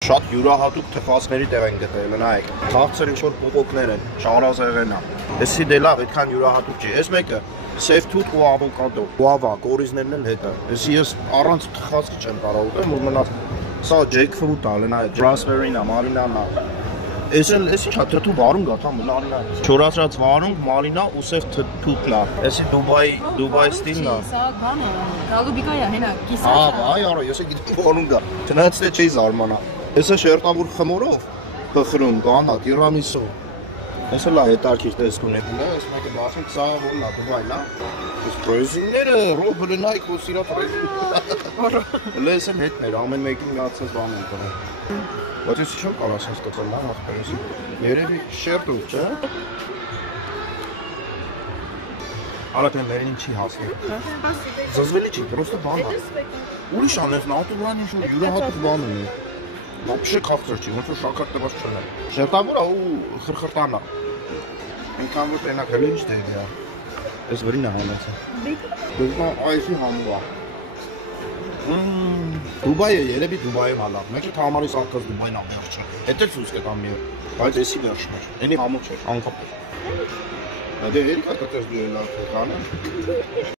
Շատ յուրահատուկ թխվածքների տեղ են գտել, նայեք, քաղցր ինչ-որ պոպոկներ են, շարազեղեն է։ Էսի դե լավ, այդքան յուրահատուկ չի, էս մեկը սև թութ ու ավոկադո, գուավա, կորիզներն էլ հետ է։ Էսի ես առանց թխվածքի չեմ կարող ուտեմ, որ մնաց, սա ջեքֆրուտ է, նայեք, ռասբերին է, մարինան է։ Էս էլ էս ինչա թթու վարունգ է, թա մնարին է։ Չորացրած վարունգ, մարինա ու սև թութն է։ Էսի Դուբայի ստիլն է։ Սա բան է, գալուբիկա է, հենա, կիսա։ Այ արա, ես գիտեմ վարունգ է։ Չնայած թե չի զարմանա։ Էսը շերտավոր խմորով փխրում, կանա, տիրամիսու։ Էսը լա հետարքիր տեսք ունի։ Այս մեկը բացենք, սա որն է, Դուբայն, հա։ Այս պրեզինները, ռոբլը նայք ու սիրա պրեզին։ Լես են հետներ, ամեն մեկին միացած բան են կրում։ Բայց ես չեմ կարող ասենց տծել, լավ ախպերս։ Երևի շերտուր, չէ։ Ալատեններին չի հասնում։ Զզվելի չի, պրոստը բան է։ Ուրիշ անես, նատուրան ինչ-որ յուրահատուկ բան ունի։ Вообще քաղցր չի, ոնց որ շաքար տված չունեմ։ Շերտավոր է ու խրխրտան է։ Ինքան որ տենակ հենց ինչ դեպի է։ Էս վրին է հանեցը։ Դու այսի համու է։ Դուբայը երևի Դուբայում է լավ։ Մեկը համարի սակած Դուբայն է վերջը։ Հետ էլ ցույց կտամ մի։ Բայց էսի վերջն է։ Էլի համու չէ, անկապ։ Դե երբ կտես դու լավ կանը։